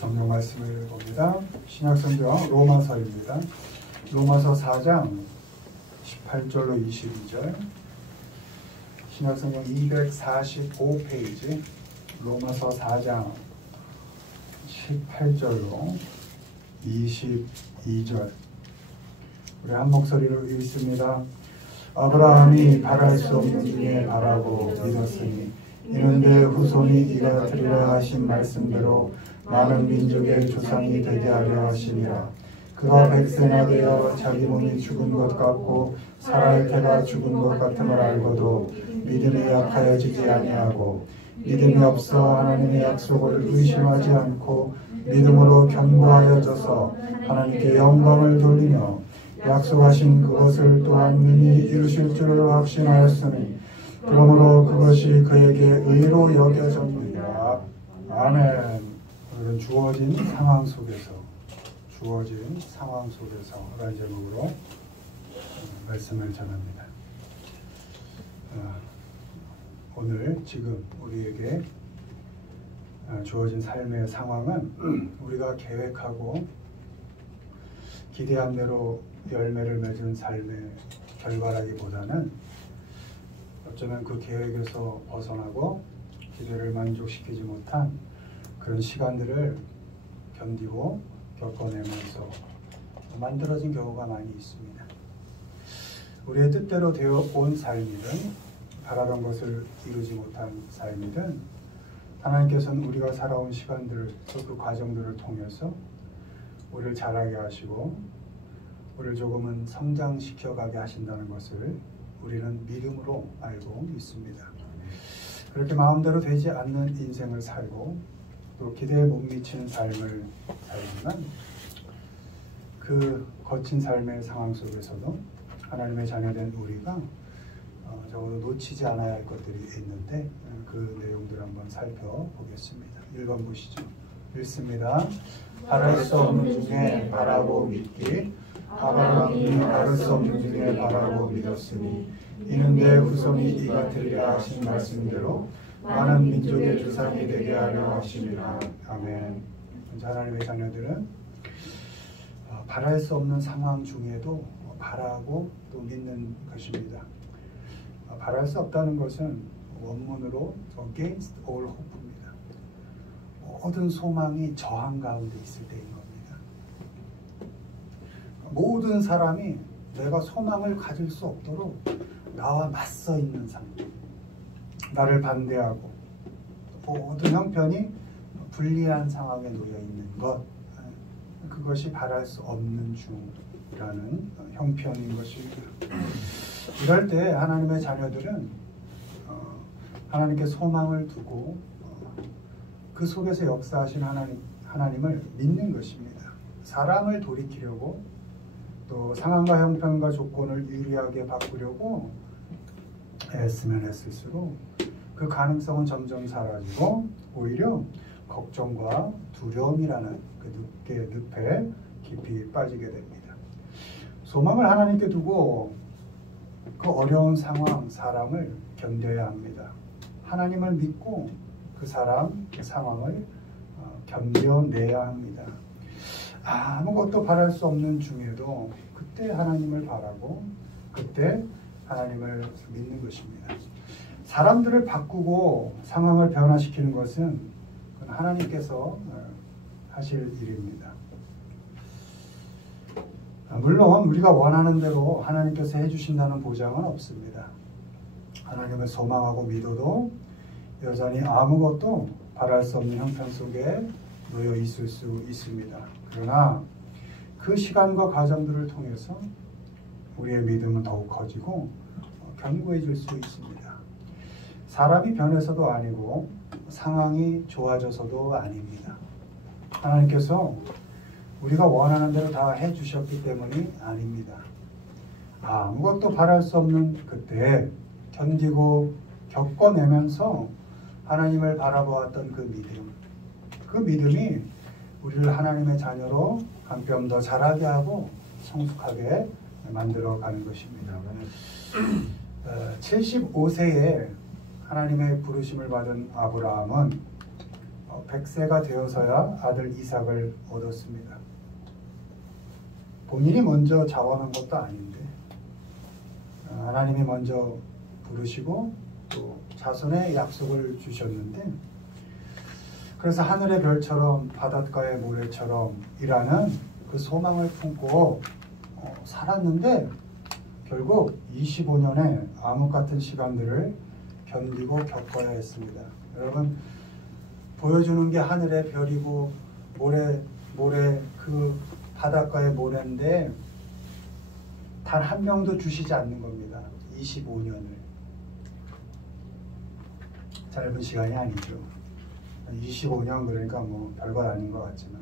성경 말씀을 봅니다. 신약성경 로마서입니다. 로마서 4장 18절로 22절, 신약성경 245페이지, 로마서 4장 18절로 22절. 우리 한 목소리로 읽습니다. 아브라함이 바랄 수 없는 중에 바라고 믿었으니 이는데 후손이 이가 드리라 하신 말씀대로 많은 민족의 조상이 되게 하려 하시니라. 그가 100세나 되어 자기 몸이 죽은 것 같고 사라의 태가 죽은 것 같음을 알고도 믿음에 약하여지지 아니하고 믿음이 없어 하나님의 약속을 의심하지 않고 믿음으로 견고하여져서 하나님께 영광을 돌리며 약속하신 그것을 또한 능히 이루실 줄을 확신하였으니 그러므로 그것이 그에게 의로 여겨졌느니라. 아멘. 오늘은 주어진 상황 속에서 라는 제목으로 말씀을 전합니다. 오늘 지금 우리에게 주어진 삶의 상황은 우리가 계획하고 기대한 대로 열매를 맺은 삶의 결과라기보다는 어쩌면 그 계획에서 벗어나고 기대를 만족시키지 못한 그런 시간들을 견디고 겪어내면서 만들어진 경우가 많이 있습니다. 우리의 뜻대로 되어 온 삶이든 바라던 것을 이루지 못한 삶이든 하나님께서는 우리가 살아온 시간들을 또 그 과정들을 통해서 우리를 자라게 하시고 우리를 조금은 성장시켜가게 하신다는 것을 우리는 믿음으로 알고 있습니다. 그렇게 마음대로 되지 않는 인생을 살고 또 기대에 못 미치는 삶을 살지만 그 거친 삶의 상황 속에서도 하나님의 자녀된 우리가 적어도 놓치지 않아야 할 것들이 있는데 그 내용들을 한번 살펴보겠습니다. 1번 보시죠. 읽습니다. 바랄 수 없는 중에 바라고 믿기. 아브라함이 바랄 수 없는 중에 바라고 믿었으니 이는데 후손이 이가 되리라 하신 말씀대로 많은 민족의 조상이 되게 하려 하심이라. 아멘. 하나님의 자녀들은 바랄 수 없는 상황 중에도 바라고 또 믿는 것입니다. 바랄 수 없다는 것은 원문으로 against all hope입니다. 모든 소망이 저항 가운데 있을 때인 겁니다. 모든 사람이 내가 소망을 가질 수 없도록 나와 맞서 있는 상태, 나를 반대하고 모든 형편이 불리한 상황에 놓여 있는 것, 그것이 바랄 수 없는 중이라는 형편인 것입니다. 이럴 때 하나님의 자녀들은 하나님께 소망을 두고 그 속에서 역사하신 하나님을 믿는 것입니다. 사람을 돌이키려고 또 상황과 형편과 조건을 유리하게 바꾸려고 애쓰면 애쓸수록 그 가능성은 점점 사라지고 오히려 걱정과 두려움이라는 그 늪에 깊이 빠지게 됩니다. 소망을 하나님께 두고 그 어려운 상황, 사람을 견뎌야 합니다. 하나님을 믿고 그 사람, 그 상황을 견뎌내야 합니다. 아무것도 바랄 수 없는 중에도 그때 하나님을 바라고 그때 하나님을 믿는 것입니다. 사람들을 바꾸고 상황을 변화시키는 것은 하나님께서 하실 일입니다. 물론 우리가 원하는 대로 하나님께서 해주신다는 보장은 없습니다. 하나님을 소망하고 믿어도 여전히 아무것도 바랄 수 없는 형편 속에 놓여 있을 수 있습니다. 그러나 그 시간과 과정들을 통해서 우리의 믿음은 더욱 커지고 견고해질 수 있습니다. 사람이 변해서도 아니고 상황이 좋아져서도 아닙니다. 하나님께서 우리가 원하는 대로 다 해주셨기 때문이 아닙니다. 아무것도 바랄 수 없는 그때 견디고 겪어내면서 하나님을 바라보았던 그 믿음이 우리를 하나님의 자녀로 한 뼘 더 자라게 하고 성숙하게 만들어가는 것입니다. 75세에 하나님의 부르심을 받은 아브라함은 100세가 되어서야 아들 이삭을 얻었습니다. 본인이 먼저 자원한 것도 아닌데 하나님이 먼저 부르시고 또 자손의 약속을 주셨는데, 그래서 하늘의 별처럼 바닷가의 모래처럼 이라는 그 소망을 품고 살았는데 결국 25년의 암흑 같은 시간들을 견디고 겪어야 했습니다. 여러분, 보여주는 게 하늘의 별이고 모래 그 바닷가의 모래인데 단 한 명도 주시지 않는 겁니다. 25년을. 짧은 시간이 아니죠. 25년 그러니까 뭐 별것 아닌 것 같지만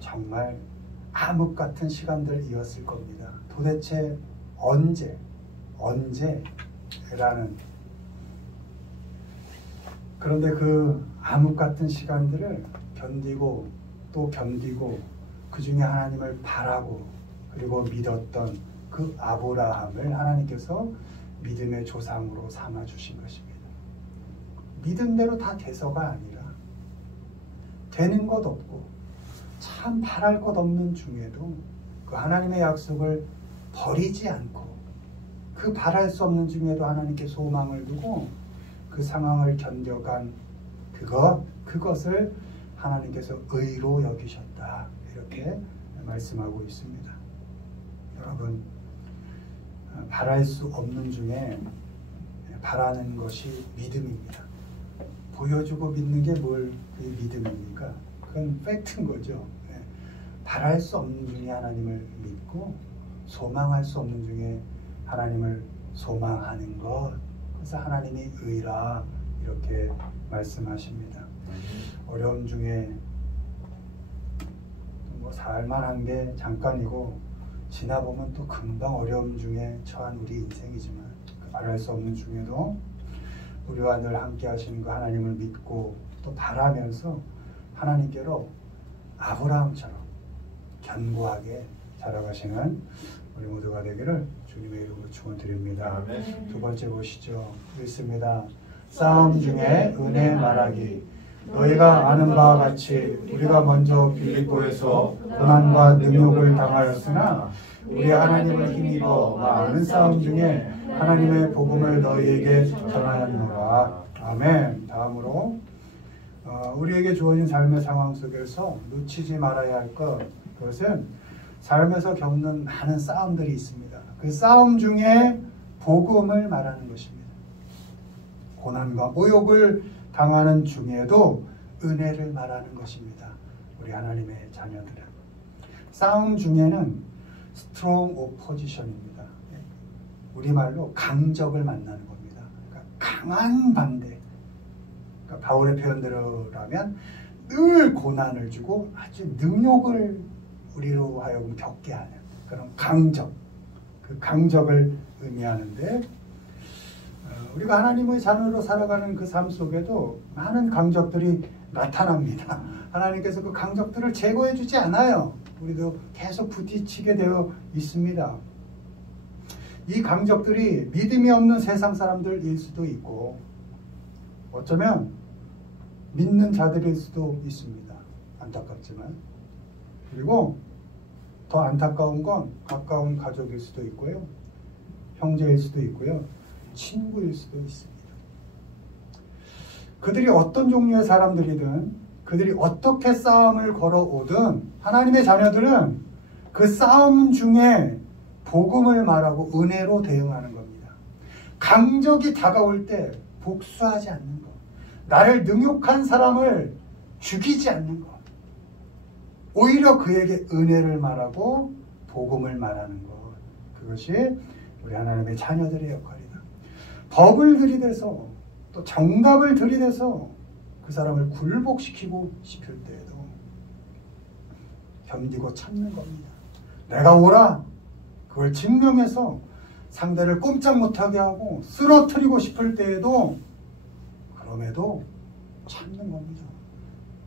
정말 암흑 같은 시간들이었을 겁니다. 도대체 언제라는. 그런데 그 암흑 같은 시간들을 견디고 또 견디고 그 중에 하나님을 바라고 그리고 믿었던 그 아브라함을 하나님께서 믿음의 조상으로 삼아 주신 것입니다. 믿음대로 다 돼서가 아니라 되는 것 없고 참 바랄 것 없는 중에도 그 하나님의 약속을 버리지 않고 그 바랄 수 없는 중에도 하나님께 소망을 두고 그 상황을 견뎌간 그것을 하나님께서 의로 여기셨다, 이렇게 말씀하고 있습니다. 여러분, 바랄 수 없는 중에 바라는 것이 믿음입니다. 보여주고 믿는 게 뭘 믿음입니까? 그건 팩트인 거죠. 바랄 수 없는 중에 하나님을 믿고 소망할 수 없는 중에 하나님을 소망하는 것, 그래서 하나님이 의라 이렇게 말씀하십니다. 어려움 중에 뭐 살만한 게 잠깐이고 지나보면 또 금방 어려움 중에 처한 우리 인생이지만 바랄 수 없는 중에도 우리와 늘 함께 하시는 그 하나님을 믿고 또 바라면서 하나님께로 아브라함처럼 견고하게 자라가시는 우리 모두가 되기를 주님의 이름으로 축원드립니다. 두 번째 보시죠. 읽습니다. 싸움 중에 은혜 말하기. 너희가 아는 바와 같이 우리가 먼저 빌립보에서 고난과 능욕을 당하였으나 우리 하나님을 힘입어 많은 싸움 중에 하나님의 복음을 너희에게 전하였노라. 아멘. 다음으로 우리에게 주어진 삶의 상황 속에서 놓치지 말아야 할 그것은 삶에서 겪는 많은 싸움들이 있습니다. 그 싸움 중에 복음을 말하는 것입니다. 고난과 모욕을 당하는 중에도 은혜를 말하는 것입니다. 우리 하나님의 자녀들은 싸움 중에는 strong opposition입니다. 우리말로 강적을 만나는 겁니다. 그러니까 강한 반대. 그러니까 바울의 표현대로라면 늘 고난을 주고 아주 능욕을 우리로 하여금 겪게 하는 그런 강적, 그 강적을 의미하는데, 우리가 하나님의 자녀로 살아가는 그 삶 속에도 많은 강적들이 나타납니다. 하나님께서 그 강적들을 제거해 주지 않아요. 우리도 계속 부딪히게 되어 있습니다. 이 강적들이 믿음이 없는 세상 사람들일 수도 있고 어쩌면 믿는 자들일 수도 있습니다. 안타깝지만. 그리고 더 안타까운 건 가까운 가족일 수도 있고요. 형제일 수도 있고요. 친구일 수도 있습니다. 그들이 어떤 종류의 사람들이든 그들이 어떻게 싸움을 걸어오든 하나님의 자녀들은 그 싸움 중에 복음을 말하고 은혜로 대응하는 겁니다. 강적이 다가올 때 복수하지 않는 것, 나를 능욕한 사람을 죽이지 않는 것, 오히려 그에게 은혜를 말하고 복음을 말하는 것, 그것이 우리 하나님의 자녀들의 역할이다. 법을 들이대서 또 정답을 들이대서 그 사람을 굴복시키고 싶을 때에도 견디고 참는 겁니다. 내가 옳아, 그걸 증명해서 상대를 꼼짝 못하게 하고 쓰러뜨리고 싶을 때에도 그럼에도 참는 겁니다.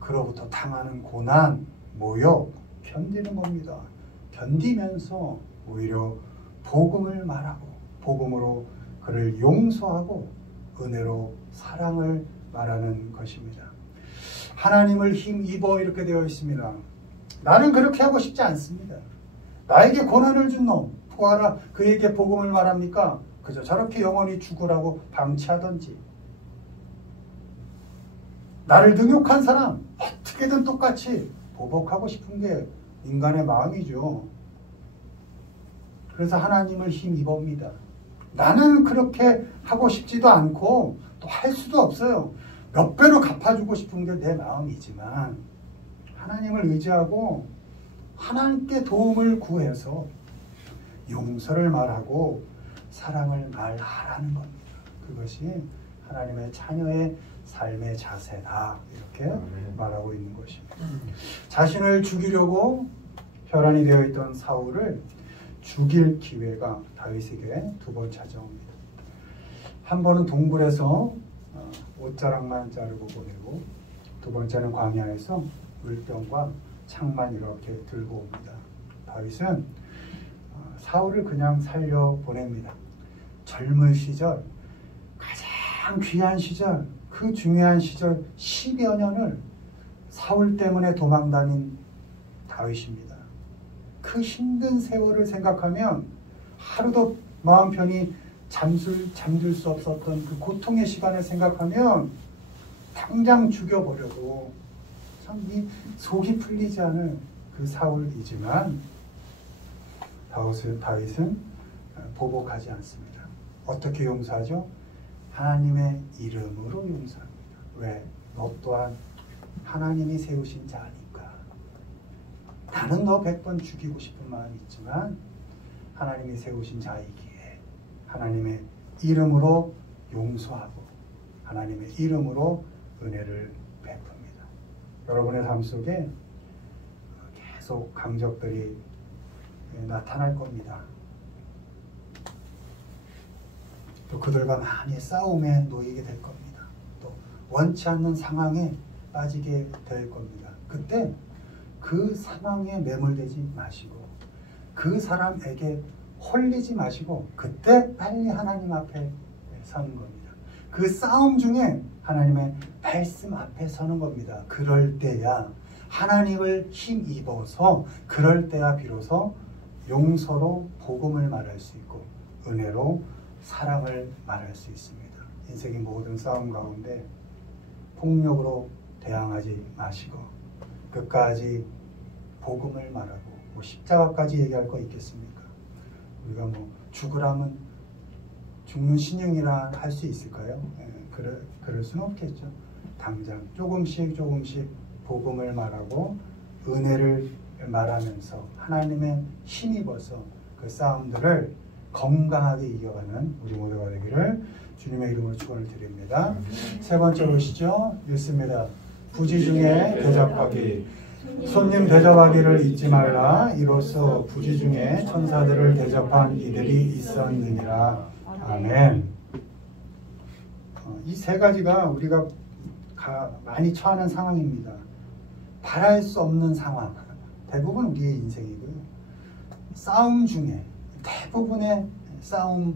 그로부터 당하는 고난, 모욕 견디는 겁니다. 견디면서 오히려 복음을 말하고 복음으로 그를 용서하고 은혜로 사랑을 말하는 것입니다. 하나님을 힘입어 이렇게 되어 있습니다. 나는 그렇게 하고 싶지 않습니다. 나에게 고난을 준 놈 구하라 그에게 복음을 말합니까? 그저 저렇게 영원히 죽으라고 방치하던지 나를 능욕한 사람 어떻게든 똑같이 보복하고 싶은 게 인간의 마음이죠. 그래서 하나님을 힘입어입니다. 나는 그렇게 하고 싶지도 않고 또 할 수도 없어요. 몇 배로 갚아주고 싶은 게 내 마음이지만 하나님을 의지하고 하나님께 도움을 구해서 용서를 말하고 사랑을 말하라는 겁니다. 그것이 하나님의 자녀의 삶의 자세다 이렇게 말하고 있는 것입니다. 자신을 죽이려고 혈안이 되어 있던 사울을 죽일 기회가 다윗에게 두 번 찾아옵니다. 한 번은 동굴에서 옷자락만 자르고 보내고 두 번째는 광야에서 물병과 창만 이렇게 들고 옵니다. 다윗은 사울을 그냥 살려 보냅니다. 젊은 시절 가장 귀한 시절 그 중요한 시절 10여 년을 사울 때문에 도망다닌 다윗입니다. 그 힘든 세월을 생각하면 하루도 마음 편히 잠들 수 없었던 그 고통의 시간을 생각하면 당장 죽여버려도 참 이 속이 풀리지 않은 그 사울이지만 다윗은 보복하지 않습니다. 어떻게 용서하죠? 하나님의 이름으로 용서합니다. 왜? 너 또한 하나님이 세우신 자니까. 나는 너 100번 죽이고 싶은 마음이 있지만 하나님이 세우신 자이기에 하나님의 이름으로 용서하고 하나님의 이름으로 은혜를 베풉니다. 여러분의 삶 속에 계속 강적들이 나타날 겁니다. 또 그들과 많이 싸움에 놓이게 될 겁니다. 또 원치 않는 상황에 빠지게 될 겁니다. 그때 그 상황에 매몰되지 마시고 그 사람에게 홀리지 마시고 그때 빨리 하나님 앞에 서는 겁니다. 그 싸움 중에 하나님의 말씀 앞에 서는 겁니다. 그럴 때야 하나님을 힘입어서 그럴 때야 비로소 용서로 복음을 말할 수 있고 은혜로 사랑을 말할 수 있습니다. 인생의 모든 싸움 가운데 폭력으로 대항하지 마시고 끝까지 복음을 말하고 뭐 십자가까지 얘기할 거 있겠습니까? 우리가 뭐 죽으라면 죽는 신용이라 할 수 있을까요? 그럴 수는 없겠죠. 당장 조금씩 복음을 말하고 은혜를 말하면서 하나님의 힘입어서 그 싸움들을 건강하게 이겨가는 우리 모두가 되기를 주님의 이름으로 축원을 드립니다. 세 번째 보시죠. 읽습니다. 부지 중에 대접하기 손님 대접하기를 잊지 말라. 이로써 부지 중에 천사들을 대접한 이들이 있었느니라. 아멘. 이 세 가지가 우리가 많이 처하는 상황입니다. 바랄 수 없는 상황. 대부분 우리의 인생이고요. 싸움 중에 대부분의 싸움의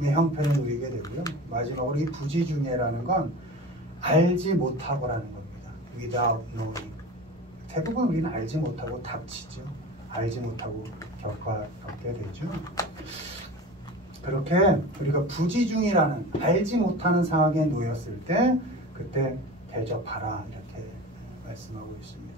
형편을 누리게 되고요. 마지막으로 이 부지 중에라는 건 알지 못하고라는 겁니다. without knowing. 대부분 우리는 알지 못하고 닥치죠. 알지 못하고 겪게 되죠. 그렇게 우리가 부지 중이라는 알지 못하는 상황에 놓였을 때 그때 대접하라 이렇게 말씀하고 있습니다.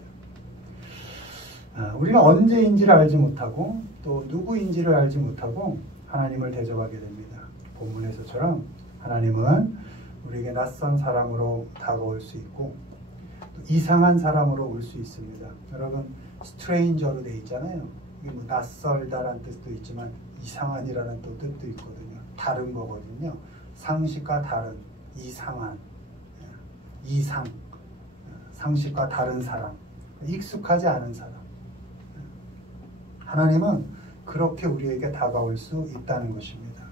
우리가 언제인지를 알지 못하고 또 누구인지를 알지 못하고 하나님을 대접하게 됩니다. 본문에서처럼 하나님은 우리에게 낯선 사람으로 다가올 수 있고 또 이상한 사람으로 올 수 있습니다. 여러분 스트레인저로 돼 있잖아요. 이게 뭐 낯설다라는 뜻도 있지만 이상한이라는 또 뜻도 있거든요. 다른 거거든요. 상식과 다른 이상한 이상 상식과 다른 사람 익숙하지 않은 사람 하나님은 그렇게 우리에게 다가올 수 있다는 것입니다.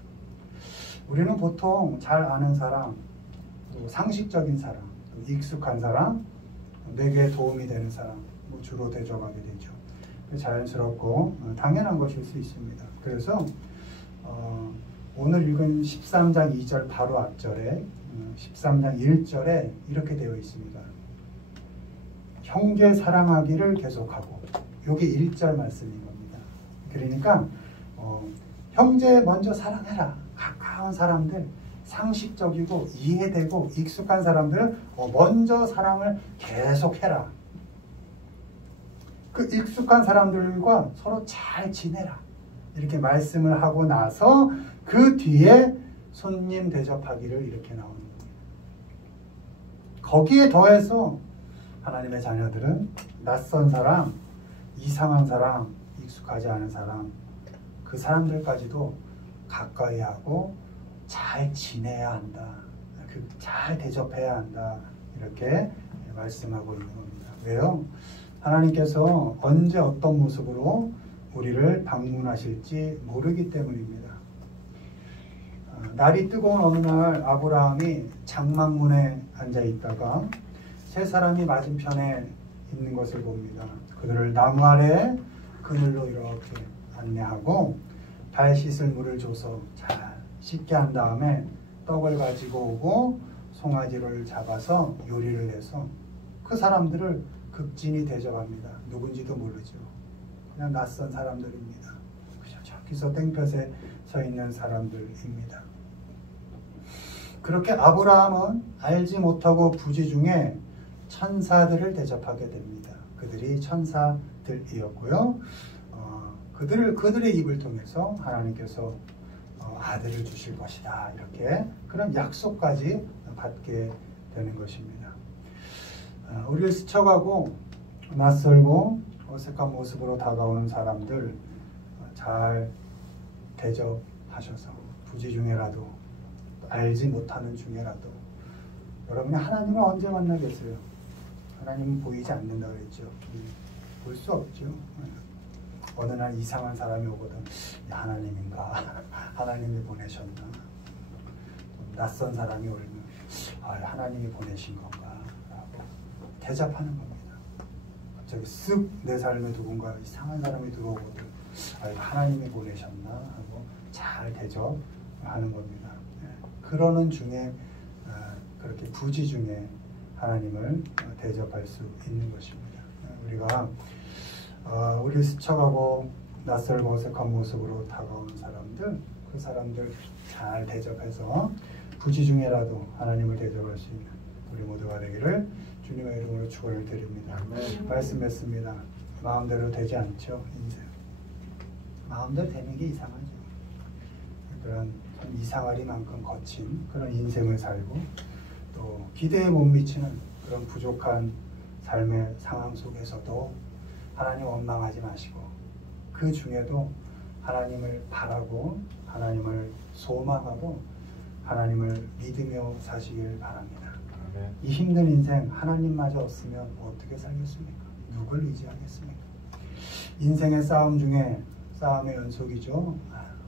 우리는 보통 잘 아는 사람, 또 상식적인 사람, 또 익숙한 사람, 내게 도움이 되는 사람 주로 대접하게 되죠. 자연스럽고 당연한 것일 수 있습니다. 그래서 오늘 읽은 13장 2절 바로 앞절에 13장 1절에 이렇게 되어 있습니다. 형제 사랑하기를 계속하고, 이게 1절 말씀인 겁니다. 그러니까 형제 먼저 사랑해라. 가까운 사람들, 상식적이고 이해되고 익숙한 사람들은 먼저 사랑을 계속해라. 그 익숙한 사람들과 서로 잘 지내라. 이렇게 말씀을 하고 나서 그 뒤에 손님 대접하기를 이렇게 나오는 겁니다. 거기에 더해서 하나님의 자녀들은 낯선 사람, 이상한 사람, 익숙하지 않은 사람, 그 사람들까지도 가까이 하고 잘 지내야 한다. 잘 대접해야 한다. 이렇게 말씀하고 있는 겁니다. 왜요? 하나님께서 언제 어떤 모습으로 우리를 방문하실지 모르기 때문입니다. 날이 뜨거운 어느 날 아브라함이 장막문에 앉아 있다가 세 사람이 맞은편에 있는 것을 봅니다. 그들을 나무 아래 그늘로 이렇게 안내하고 발 씻을 물을 줘서 잘 씻게 한 다음에 떡을 가지고 오고 송아지를 잡아서 요리를 해서 그 사람들을 극진히 대접합니다. 누군지도 모르죠. 그냥 낯선 사람들입니다. 저기서 땡볕에 서 있는 사람들입니다. 그렇게 아브라함은 알지 못하고 부지 중에 천사들을 대접하게 됩니다. 그들이 천사들이었고요. 그들의 입을 통해서 하나님께서 아들을 주실 것이다. 이렇게 그런 약속까지 받게 되는 것입니다. 우리를 스쳐가고 낯설고 어색한 모습으로 다가오는 사람들 잘 대접하셔서 부지 중에라도 알지 못하는 중에라도 여러분이 하나님을 언제 만나겠어요? 하나님은 보이지 않는다 그랬죠. 볼 수 없죠. 어느 날 이상한 사람이 오거든 하나님인가? 하나님이 보내셨나? 낯선 사람이 오면 하나님이 보내신 건가? 라고 대접하는 겁니다. 갑자기 쓱 내 삶에 누군가 이상한 사람이 들어오거든 하나님이 보내셨나? 하고 잘 대접하는 겁니다. 그러는 중에 그렇게 부지 중에 하나님을 대접할 수 있는 것입니다. 우리가 우리를 스쳐가고 낯설고 어색한 모습으로 다가오는 사람들, 그 사람들 잘 대접해서 부지 중에라도 하나님을 대접할 수 있는 우리 모두가 되기를 주님의 이름으로 축원을 드립니다. 말씀 맺습니다. 마음대로 되지 않죠, 인생. 마음대로 되는 게 이상하죠. 그런 이상하리만큼 거친 그런 인생을 살고 또 기대에 못 미치는 그런 부족한 삶의 상황 속에서도 하나님 원망하지 마시고 그 중에도 하나님을 바라고 하나님을 소망하고 하나님을 믿으며 사시길 바랍니다. 이 힘든 인생 하나님마저 없으면 어떻게 살겠습니까? 누굴 의지하겠습니까? 인생의 싸움 중에 싸움의 연속이죠.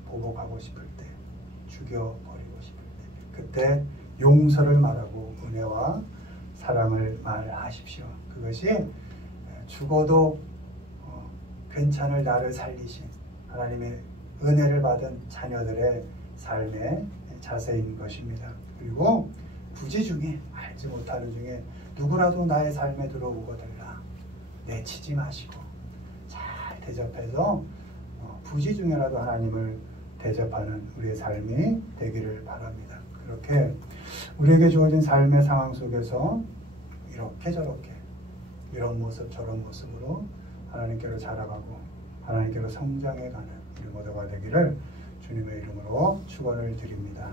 보복하고 싶을 때, 죽여버리고 싶을 때, 그때 용서를 말하고 은혜와 사랑을 말하십시오. 그것이 죽어도 괜찮을 나를 살리신 하나님의 은혜를 받은 자녀들의 삶의 자세인 것입니다. 그리고 부지 중에 알지 못하는 중에 누구라도 나의 삶에 들어오거들라 내치지 마시고 잘 대접해서 부지 중에라도 하나님을 대접하는 우리의 삶이 되기를 바랍니다. 그렇게 우리에게 주어진 삶의 상황 속에서 이렇게 저렇게 이런 모습 저런 모습으로 하나님께로 자라가고 하나님께로 성장해가는 우리 모두가 되기를 주님의 이름으로 축원을 드립니다.